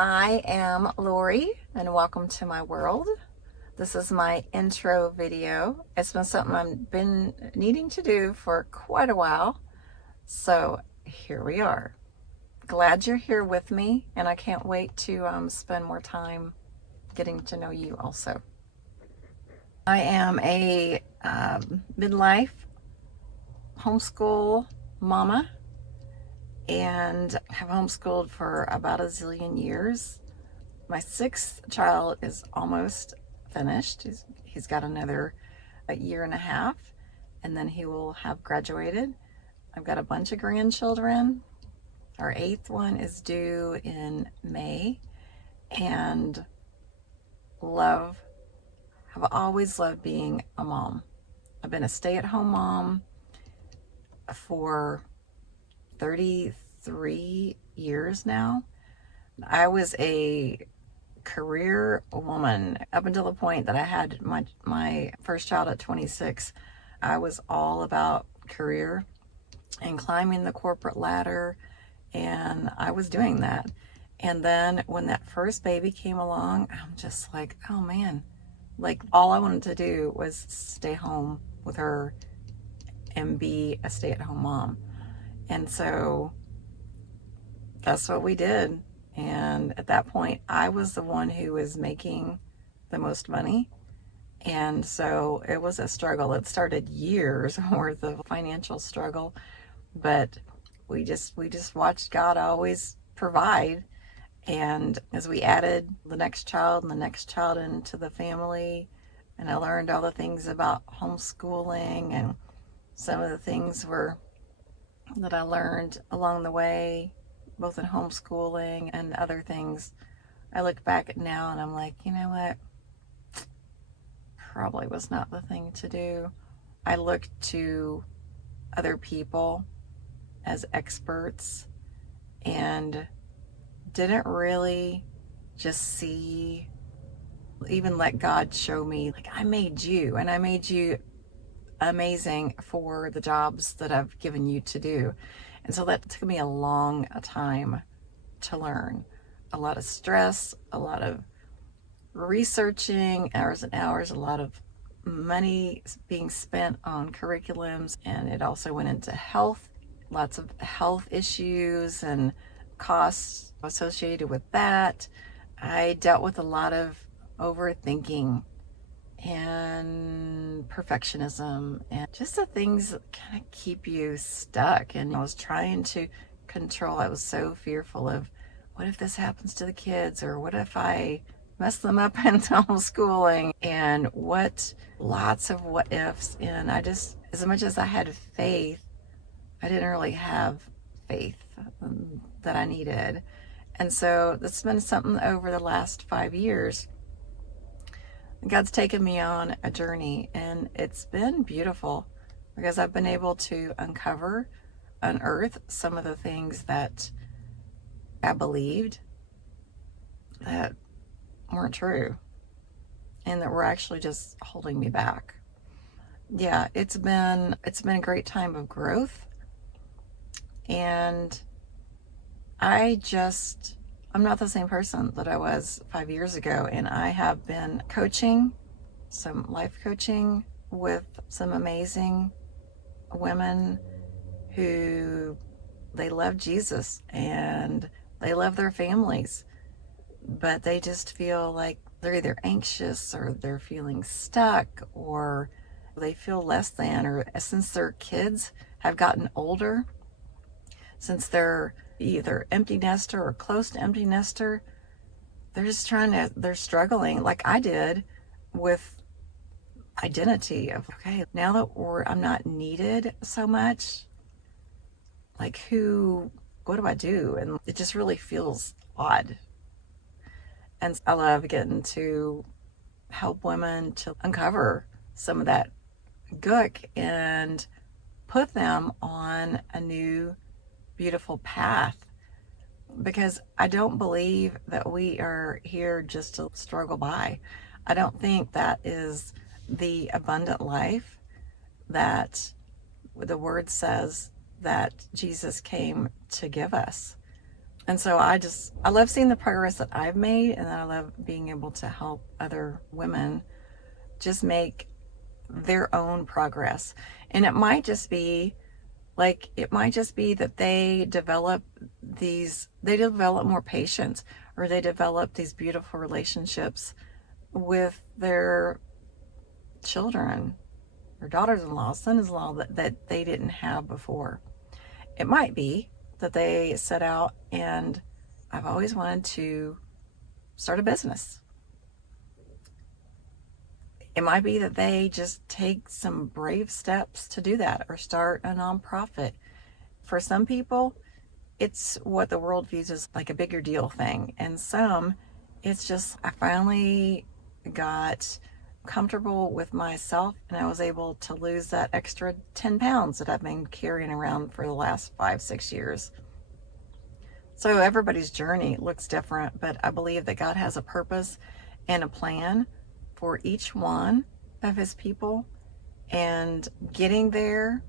I am Lori, and welcome to my world. This is my intro video. It's been something I've been needing to do for quite a while, so here we are. Glad you're here with me, and I can't wait to spend more time getting to know you also. I am a midlife homeschool mama and have homeschooled for about a zillion years. My sixth child is almost finished. He's got another year and a half, and then he will have graduated. I've got a bunch of grandchildren. Our eighth one is due in May, and have always loved being a mom. I've been a stay-at-home mom for 33 years now. I was a career woman up until the point that I had my first child at 26. I was all about career and climbing the corporate ladder, and I was doing that. And then when that first baby came along, I'm just like, oh man, like all I wanted to do was stay home with her and be a stay-at-home mom. And so that's what we did. And at that point, I was the one who was making the most money. And so it was a struggle. It started years worth of financial struggle, but we just watched God always provide. And as we added the next child and the next child into the family, and I learned all the things about homeschooling, and some of the things that I learned along the way, both in homeschooling and other things, I look back at now and I'm like, you know what? Probably was not the thing to do. I looked to other people as experts and didn't really just see, even let God show me, like, I made you, and I made you amazing for the jobs that I've given you to do. And so that took me a long time to learn. A lot of stress, a lot of researching, hours and hours, a lot of money being spent on curriculums. And it also went into health, lots of health issues and costs associated with that. I dealt with a lot of overthinking and perfectionism and just the things that kind of keep you stuck. And I was trying to control. I was so fearful of, what if this happens to the kids, or what if I mess them up in homeschooling, and lots of what ifs. And I just, as much as I had faith, I didn't really have faith that I needed. And so that's been something over the last 5 years. God's taken me on a journey, and it's been beautiful because I've been able to unearth some of the things that I believed that weren't true and that were actually just holding me back. Yeah, it's been a great time of growth, and I'm not the same person that I was 5 years ago, and I have been coaching, some life coaching with some amazing women who, they love Jesus and they love their families, but they just feel like they're either anxious, or they're feeling stuck, or they feel less than, or since their kids have gotten older, since they're either empty nester or close to empty nester, they're struggling like I did with identity of, okay, now that I'm not needed so much, like what do I do? And it just really feels odd. And I love getting to help women to uncover some of that gook and put them on a new beautiful path, because I don't believe that we are here just to struggle by. I don't think that is the abundant life that the word says that Jesus came to give us. And so I love seeing the progress that I've made, and I love being able to help other women just make their own progress. And it might just be that they develop more patience, or they develop these beautiful relationships with their children or daughters-in-law, son-in-law that they didn't have before. It might be that they set out and I've always wanted to start a business. It might be that they just take some brave steps to do that, or start a nonprofit. For some people, it's what the world views as like a bigger deal thing. And some, it's just, I finally got comfortable with myself, and I was able to lose that extra 10 pounds that I've been carrying around for the last 5-6 years. So everybody's journey looks different, but I believe that God has a purpose and a plan for each one of his people. And getting there,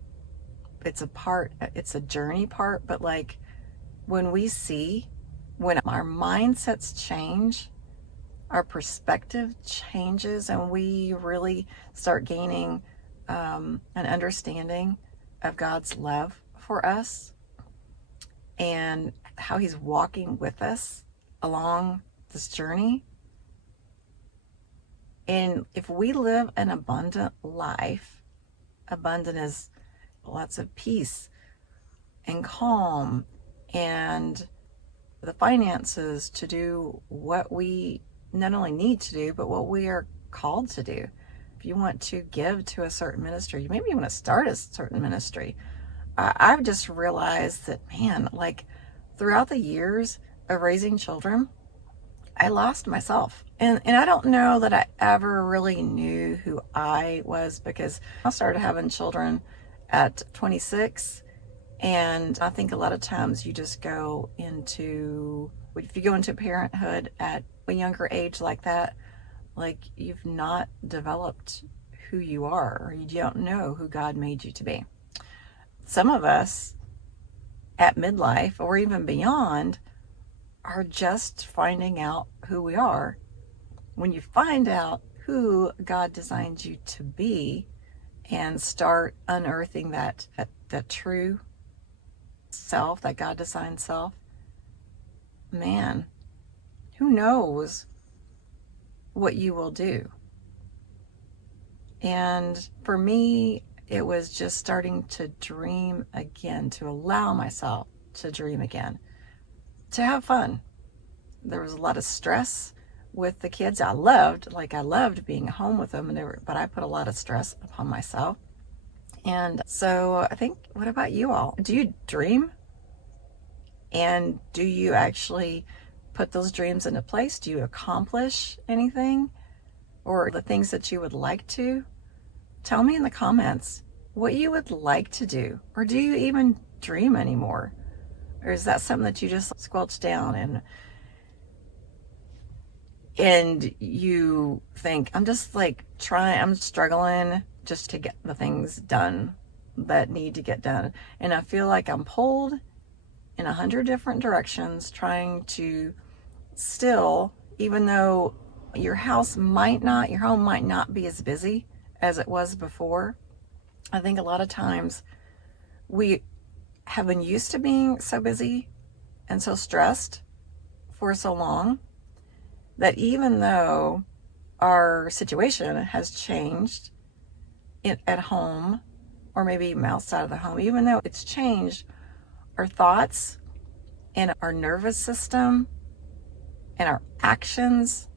it's a journey part, but like when our mindsets change, our perspective changes, and we really start gaining an understanding of God's love for us and how he's walking with us along this journey. And if we live an abundant life, abundant is lots of peace and calm and the finances to do what we not only need to do, but what we are called to do. If you want to give to a certain ministry, maybe you want to start a certain ministry. I've just realized that, man, like throughout the years of raising children, I lost myself. And I don't know that I ever really knew who I was, because I started having children at 26. And I think a lot of times if you go into parenthood at a younger age like that, like you've not developed who you are, or you don't know who God made you to be. Some of us at midlife or even beyond are just finding out who we are. When you find out who God designed you to be and start unearthing that true self, that God designed self, man, who knows what you will do. And for me, it was just starting to dream again, to allow myself to dream again, to have fun. There was a lot of stress with the kids. I loved being home with them, but I put a lot of stress upon myself. And so I think, what about you all? Do you dream? And do you actually put those dreams into place? Do you accomplish anything, or the things that you would like to? Tell me in the comments what you would like to do. Or do you even dream anymore? Or is that something that you just squelch down and you think, I'm struggling just to get the things done that need to get done. And I feel like I'm pulled in 100 different directions, trying to still, even though your home might not be as busy as it was before. I think a lot of times we have been used to being so busy and so stressed for so long that even though our situation has changed at home, or maybe even outside of the home, even though it's changed, our thoughts and our nervous system and our actions,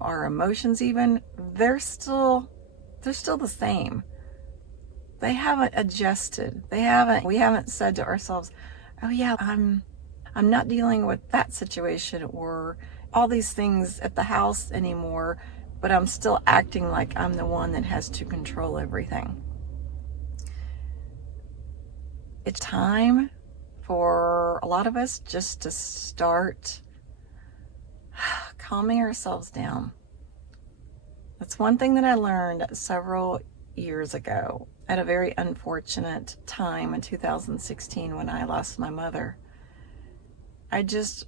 our emotions even, they're still the same. They haven't adjusted. We haven't said to ourselves, oh yeah, I'm not dealing with that situation or all these things at the house anymore, but I'm still acting like I'm the one that has to control everything. It's time for a lot of us just to start calming ourselves down. That's one thing that I learned several years ago at a very unfortunate time in 2016 when I lost my mother. I just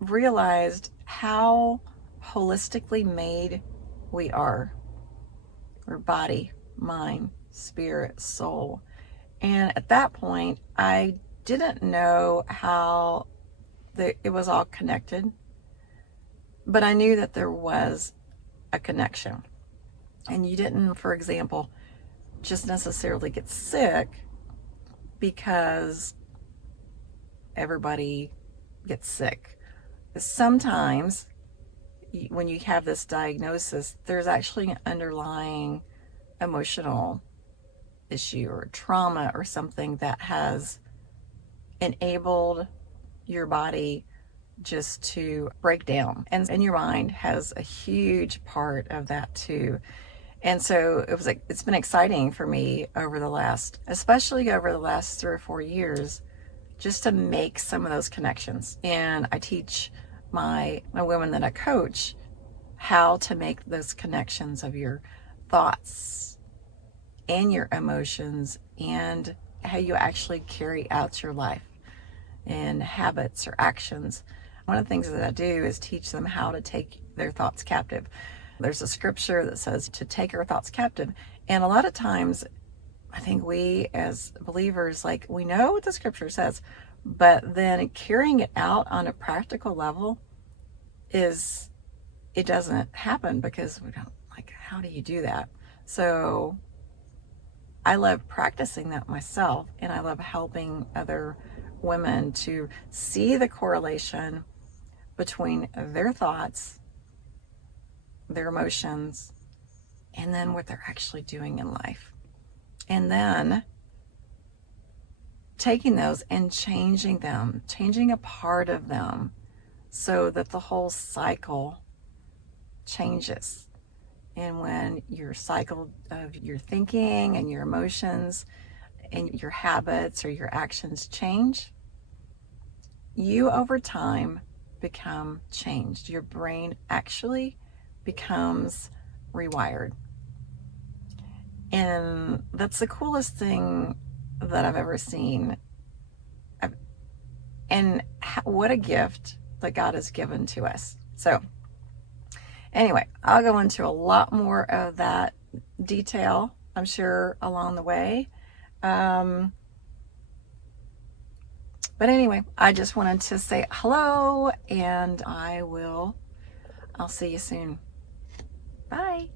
realized how holistically made we are. We're body, mind, spirit, soul. And at that point, I didn't know how it was all connected, but I knew that there was a connection. And you didn't, for example, just necessarily get sick because everybody gets sick. Sometimes when you have this diagnosis, there's actually an underlying emotional issue or trauma or something that has enabled your body just to break down. And your mind has a huge part of that too. And so it's been exciting for me especially over the last 3 or 4 years, just to make some of those connections. And I teach my women that I coach how to make those connections of your thoughts and your emotions and how you actually carry out your life and habits or actions. One of the things that I do is teach them how to take their thoughts captive. There's a scripture that says to take our thoughts captive. And a lot of times, I think we as believers, we know what the scripture says, but then carrying it out on a practical level it doesn't happen because we don't, how do you do that? So I love practicing that myself, and I love helping other women to see the correlation between their thoughts, their emotions, and then what they're actually doing in life. And then taking those and changing them, changing a part of them so that the whole cycle changes. And when your cycle of your thinking and your emotions and your habits or your actions change, you over time become changed. Your brain actually becomes rewired. And that's the coolest thing that I've ever seen. And what a gift that God has given to us. So anyway, I'll go into a lot more of that detail, I'm sure, along the way. But anyway, I just wanted to say hello, and I'll see you soon. Bye.